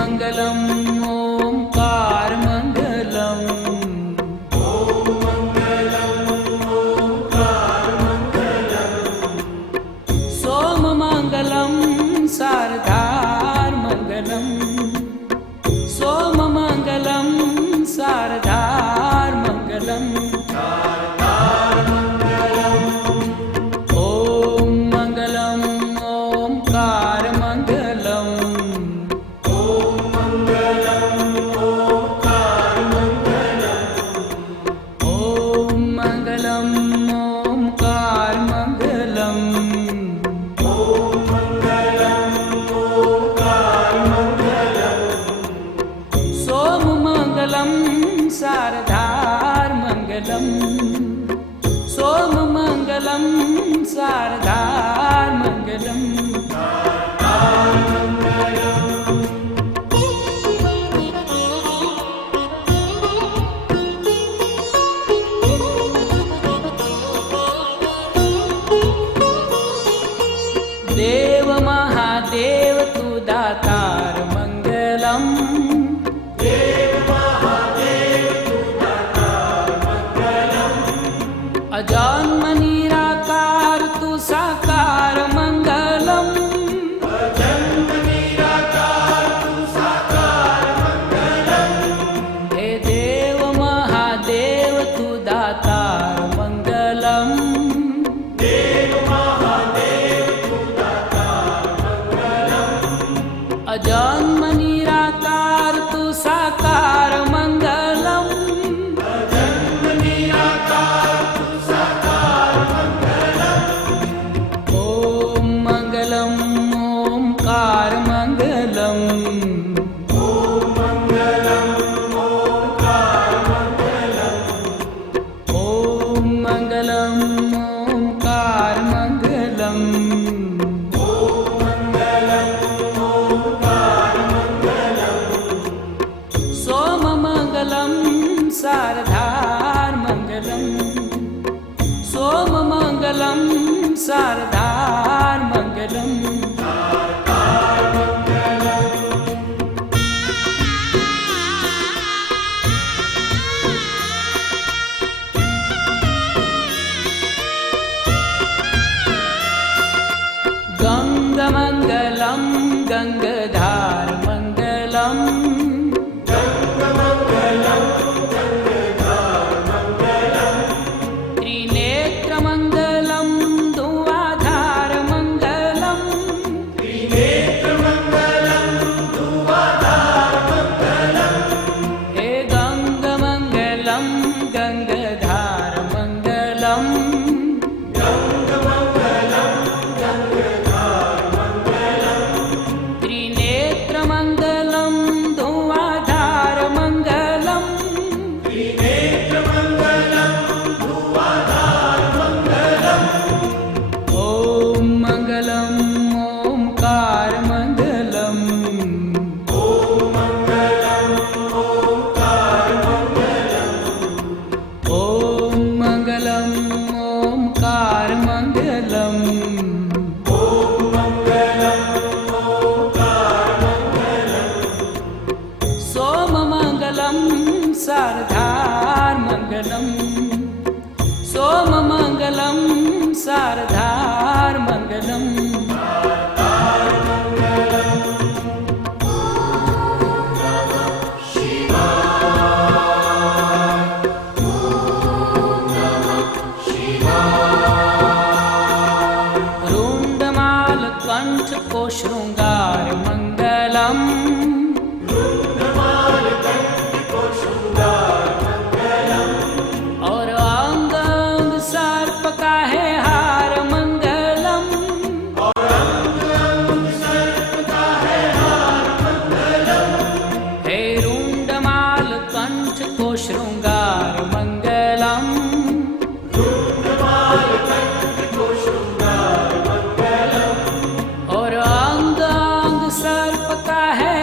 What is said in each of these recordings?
मंगलम ओंकार मंगलम। सोम मंगलम शारदार मंगलम। सोम मंगलम शारदार मंगलम। ओम मंगलम ओंकार मंगलम। ओम मंगलम ओंकार मंगलम। सोम मंगलम शारदार मंगलम। सोम मंगलम शारदार मंगलम। देव महादेव तू दातार मंगलम। अजन्म निराकार तू साकार मंगलम। हे देव महादेव तू दातार मंगलम। अजन्म निराकार तू साकार मंगलम। ओम मंगलम ओंकार मंगलम। ओम मंगलम ओंकार मंगलम। सोम मंगलम शारदार मंगलम। सोम मंगलम शारदार मंगलम। गंग मंगलम गंगधार मंगलम। त्रिनेत्र मंगलम धुआधार मंगलम। हे गंग मंगलम गंगधार मंगलम। त्रिनेत्र मंगलम धुआधार मंगलम। ओम मंगलम ओंकार मंगलम। ओम मंगलम ओंकार मंगलम। सोम मंगलम शारदार मंगलम। सोम मंगलम शारदार मंगलम। रुंडमाल कंठ को श्रृंगार मंगलम। और अंग अंग सर्प का है हार मंगलम। हे रुंडमाल कंठ को श्रृंगार मंगलम। और अंग अंग सर्प का है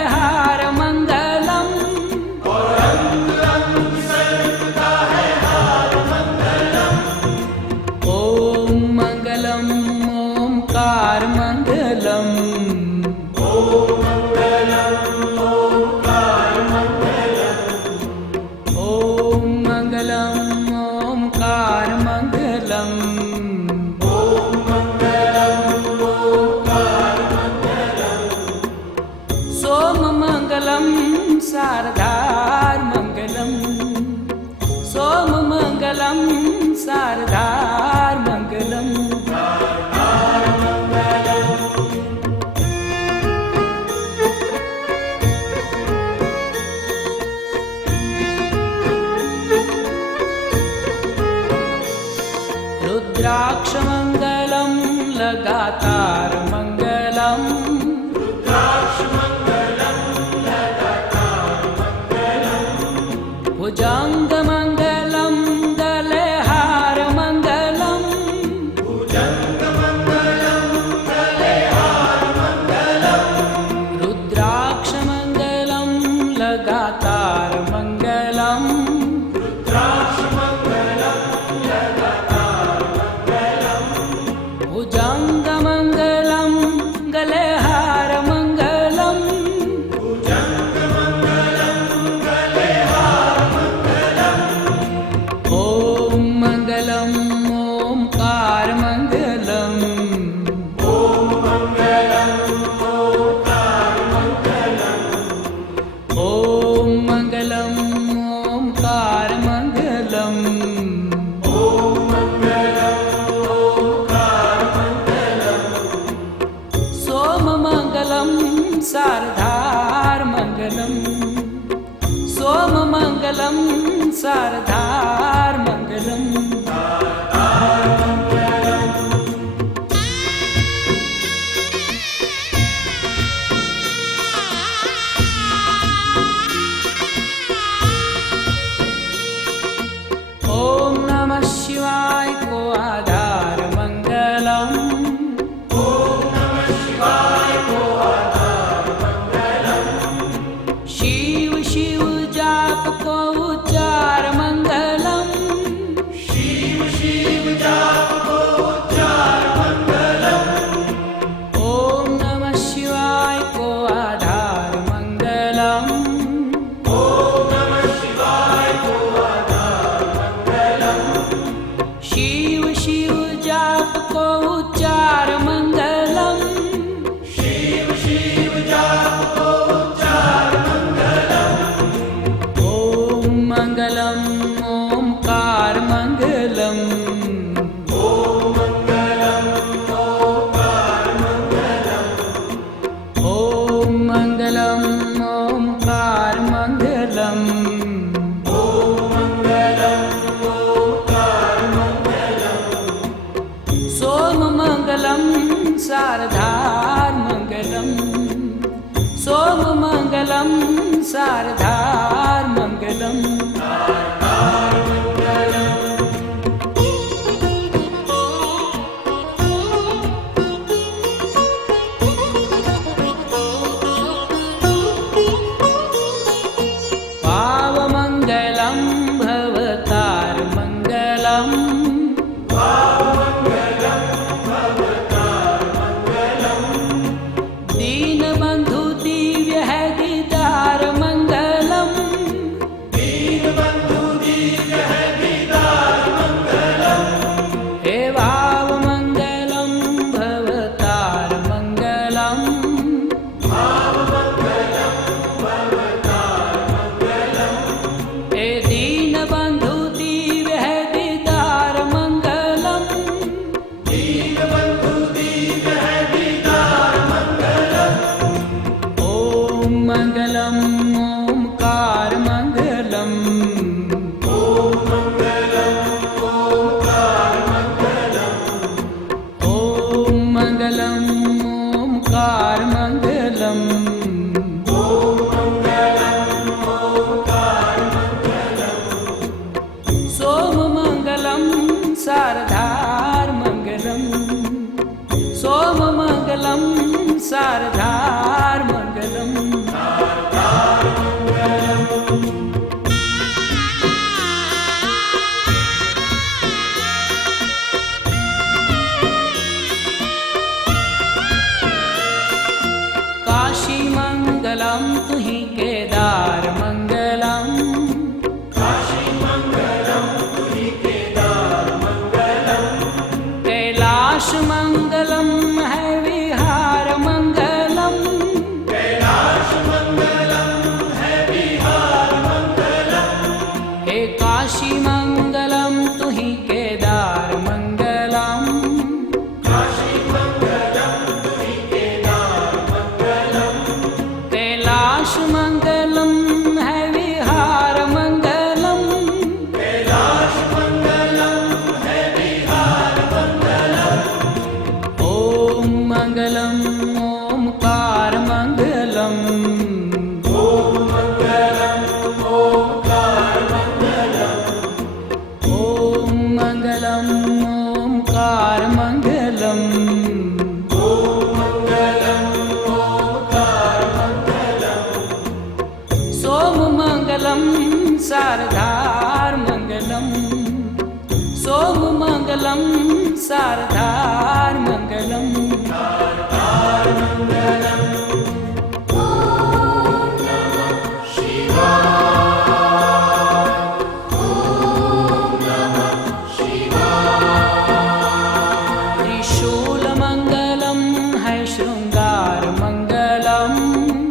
सोममङ्गलं शारदार्मङ्गलम् सोममङ्गलं शारदार्मङ्गलम् रुद्राक्षमङ्गलं लगातार मङ्गलम् भुजङ्गमङ्गलं गलेहारमङ्गलम् रुद्राक्षमङ्गलं लगातार मङ्गलम् भुजङ्गमङ्गलं गलेहारमङ्गलम् ॐ मङ्गलं ओंकारमङ्गलम् ॐ मङ्गलं ओंकारमङ्गलम् सोममङ्गलं शारदार्मङ्गलम् सोममङ्गलं शारदार्मङ्गलम् ॐ नमः शिवाय को आधार मङ्गलम् शिव शिव जाप को उच्चार मङ्गलम् ॐ नमः शिवाय को आधार मङ्गलम् शिव शिव जाप को उच्चार मङ्गलम् ॐ मङ्गलं ओंकारमङ्गलम् ॐ मङ्गलं ओंकारमङ्गलम् सोममङ्गलं शारदार्मङ्गलम् सोममङ्गलं शारदार्मङ्गलम् पावमङ्गलं भवतारमङ्गलम् दीनबन्धु दिव्य है दीदार मङ्गलम् हे भावमङ्गलं भवतारमङ्गलम् हे दीनबन्धु दिव्य है दीदार मङ्गलम् ॐ मङ्गलं ओंकारमङ्गलम् ॐ मङ्गलं ओंकारमङ्गलम् सोममङ्गलं शारदार्मङ्गलम् सोममङ्गलं शारदार्मङ्गलम् कैलाश मंगलम है विहार मंगलम, कैलाश मंगलम है विहार मंगलम। ओम मंगलम ओमकार मंगलम, ओम मंगलम ओंकार मंगलम। ओम मंगलम ओमकार मंगलम। ओम मंगलम ओंकार मंगलम। सोम मंगलम शारदार मंगलम, सोम मंगलम शारदार मंगलम। शारदार मंगलम। ओम नमः शिवाय। ओम नमः शिवाय। त्रिशूल मंगलम है श्रृंगार मंगलम,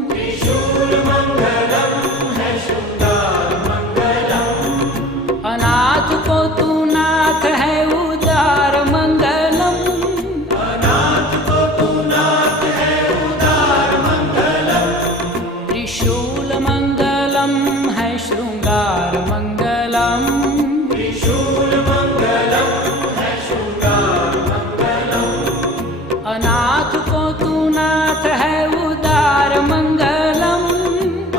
त्रिशूल मंगलम है शृंगार मंगलम। अनाथ को तू नाथ है उदार मंगलम, अनाथ को तू नाथ है उदार मंगलम। त्रिशूल मंगलम है श्रृंगार मंगलम, त्रिशूल मंगलम है शृंगार मंगलम। अनाथ को तू नाथ है उदार मंगलम,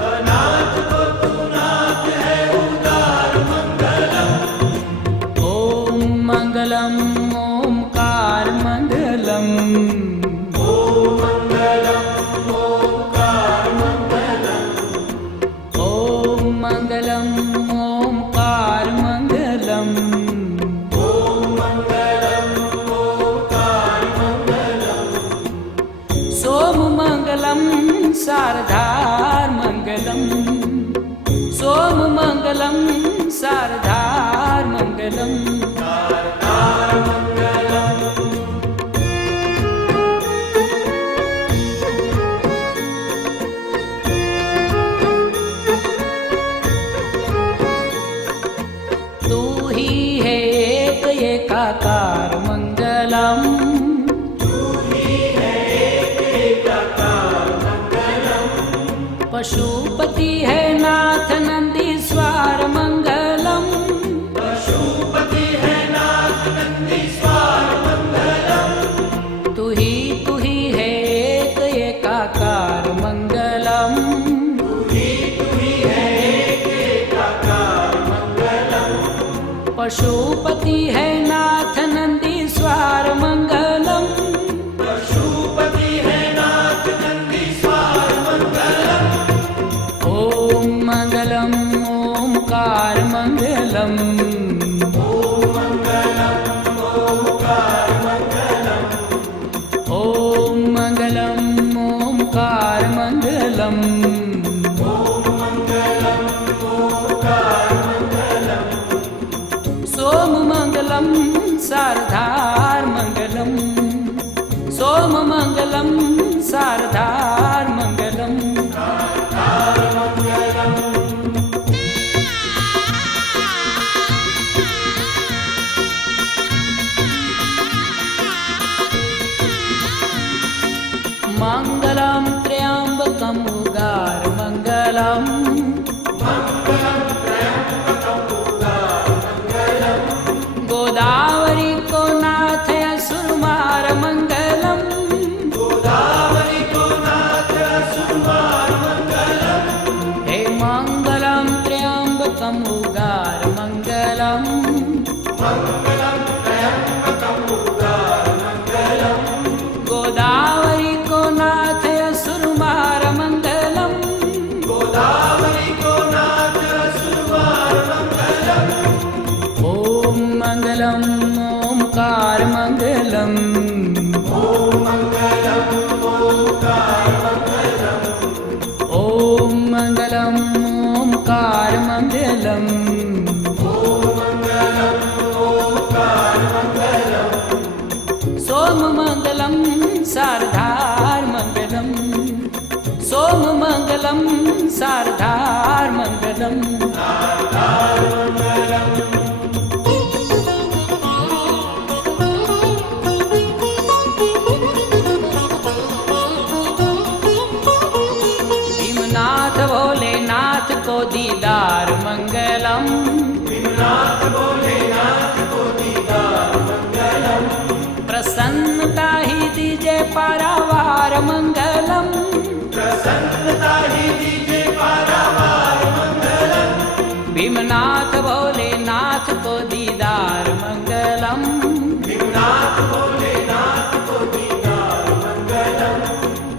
अनाथ को तू नाथ है उदार मंगलम। ओम मंगलम ओमकार मंगलम, ओम मंगलम ओंकार मंगलम। ओम मंगलम ओमकार मंगलम। ओम मंगलम ओंकार मंगलम। सोम मंगलम शारदार मंगलम, सोम मंगलम शारदार मंगलम। शारदार मंगलम। तू ही है एक एकाकार मंगलम, तू ही है एक एकाकार मंगलम। पशुपति है नाथ नंदीश्वर मंगलम, पशुपति है नाथ नंदीश्वर मंगलम। तू ही है एक एकाकार मंगलम, तू ही है एक एकाकार मंगलम। पशुपति है नाथ नंदीश्वर मंगलम, पशुपति है नाथ नंदीश्वर मंगलम। ओम मंगलम ओमकार मंगलम, ओम मंगलम ओंकार मंगलम। ओम मंगलम ओमकार मंगलम। ओम मंगलम ओंकार मंगलम। सोम मंगलम शारदार मंगलम, सोम मंगलम शारदार मंगलम। शारदार मंगलम। मंगलम त्र्यंबकम उगार मंगलम, मंगलम त्र्यंबकम उदार मंगलम। गोदावरी को नाथ असुरमार मंगलम, गोदावरी को नाथ असुरमार मंगलम। हे मंगलम त्र्यंबकम उगार मंगलम, मंगलम त्र्यंबकम उदार मंगलम। गोदावरी को नाथ असुरमार मंगलम, गोदावरी को नाथ असुरमार मंगलम। ओम मंगलम ओमकार मंगलम, ओम मंगलम ओंकार मंगलम। ओम मंगलम ओमकार मंगलम। ओम मंगलम ओंकार मंगलम। सोम मंगलम शारदार मंगलम, सोम मंगलम शारदार मंगलम। शारदार मंगलम। भीमनाथ को दीदार मंगलम, विमनाथ भोलेनाथ को दीदार मंगलम, प्रसन्नता ही दीजे पारावार मंगलम, प्रसन्नता ही दीजे पारावार मंगलम, भीमनाथ भोलेनाथ को दीदार मंगलम, विमनाथ भोलेनाथ को दीदार मंगलम,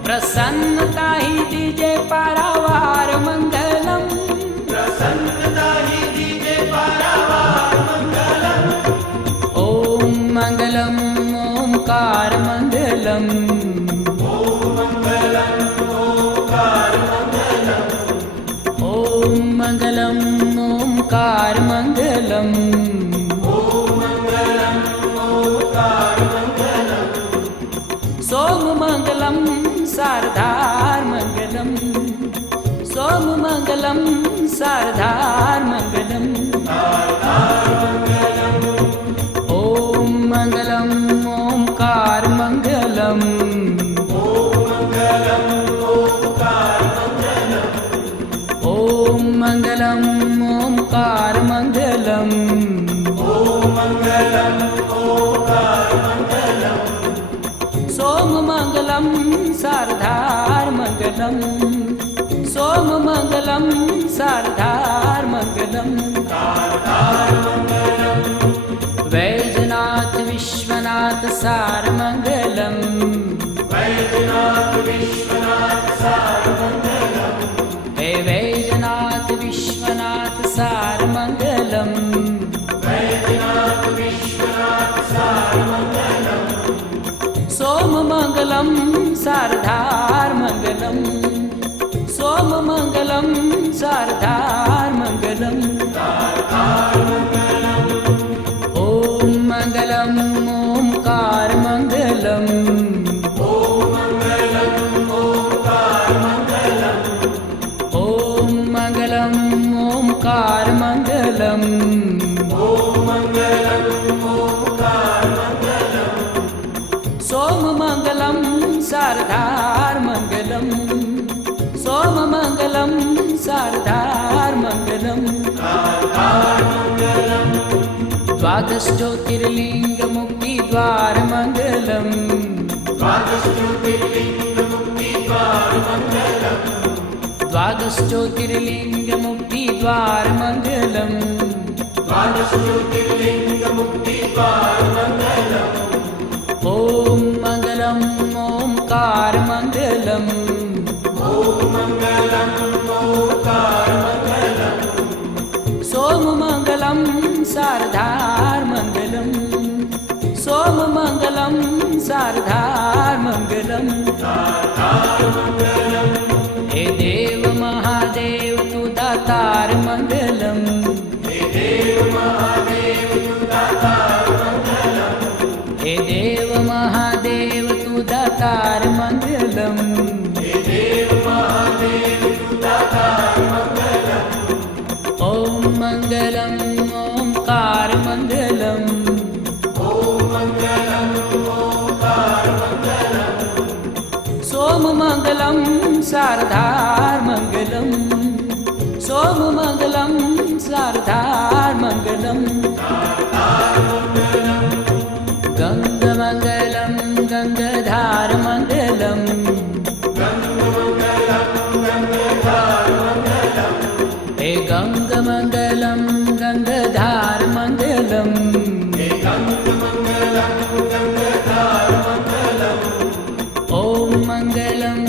प्रसन्नता ही दीजे पारावार मंगलम, प्रसन्नता ही दीजे पारावार मंगलम, ओम मंगलम ओंकार मंगलम, ओम मंगलम ओंकार मंगलम, ओम मंगलम ओंकार मंगलम, ओम मंगलम ओंकार मंगलम, सोम मंगलम शारदार मंगलम, सोम मंगलम शारदार मंगलम, ओम मंगलम ओंकार मंगलम, ओम मंगलम ओंकार मंगलम, ओम मंगलम ओंकार मंगलम, ओम मंगलम ओंकार मंगलम, सोम मंगलम शारदार मंगलम, सोम मंगलम शारदार मंगलम, वैजनाथ विश्वनाथ सार मंगलम, वैद्यनाथ विश्वनाथ सार मंगलम, हे वैजनाथ विश्वनाथ सार मंगलम, वैद्यनाथ विश्वनाथ सार मंगलम, सोम मंगलम शारदार मंगलम, सोम मंगलम शारदार मंगलम, ओम मंगलम ओंकार मंगलम, ओम मंगलम ओंकार मंगलम, ओम मंगलम ओंकार मंगलम, ओम मंगलम ओंकार मंगलम, सोम मंगलम शारदार मंगलम, सोम मंगलम शारदार मंगलम, द्वादश ज्योतिर्लिंग मुक्ति द्वार मंगलम, द्वादश ज्योतिर्लिंग मुक्ति द्वार मंगलम, द्वादश ज्योतिर्लिंग मुक्ति द्वार मंगलम, द्वादश ज्योतिर्लिंग मुक्ति द्वार मंगलम, ओम मंगलम ओंकार मंगलम, ओम मंगलम ओंकार मंगलम, सोम मंगलम शारदार मंगलम, सोम मंगलम शारदार मंगलम, हे देव महादेव तू दातार मंगलम, हे देव महादेव तू दातार मंगलम, हे देव महादेव तू दातार मंगलम, हे देव महादेव तू दातार मंगलम, ओम मंगलम ओंकार मंगलम, ओम मंगलम ओंकार मंगलम, सोम मंगलम शारदार मंगलम, सोम मंगलम शारदार मंगलम, गंग मंगलम गंगाधार मंगलम, हे गंग मंगलम गंगाधार मंगलम, ओम मंगलम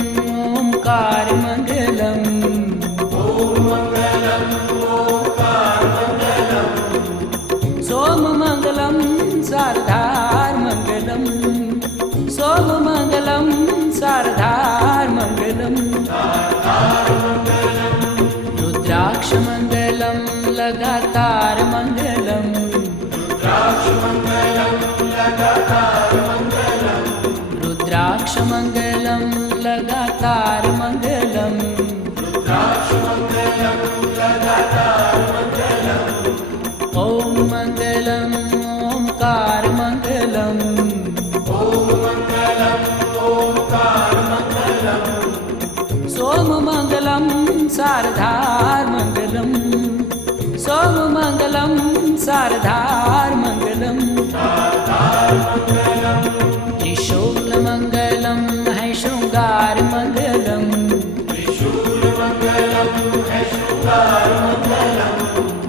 ओंकार मंगलम, सोम मंगलम शारदार मंगलम, सोम मंगलम शारदार मंगलम, रुद्राक्ष मंगलम लगातार मंगलम, रुद्राक्ष मंगलम लगातार मंगलम, ओम मंगलम ओंकार मंगलम, सोम मंगलम सारधार मंगलम सोममंगलम सारधार मंगलम त्रिशूलमंगलम है शृंगार मंगलम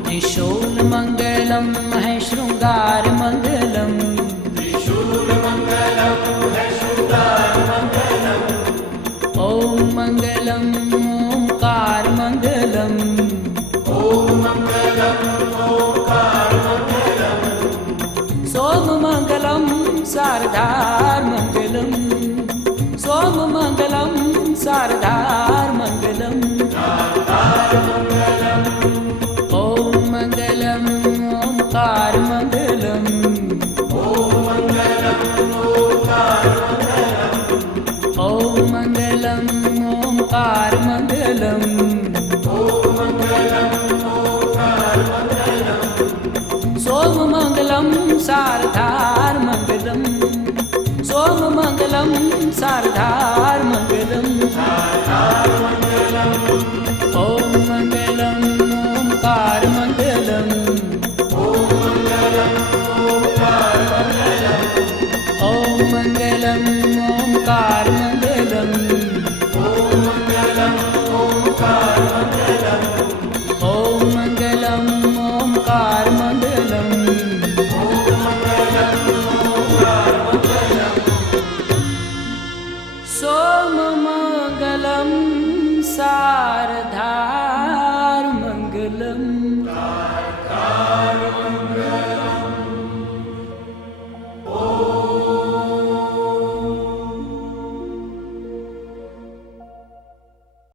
त्रिशूलमंगलम है शृंगार मंगलम ओम मंगलम ओंकार मंगलम सोम मंगलम सारधार मंगलम सोम मंगलम सारधार मंगलम ओम मंगलम ओंकार मंगलम ओम मंगलम ओंकार मंगलम सोम मंगलम सारधार मंगलम सोम मंगलम सारधार मंगलम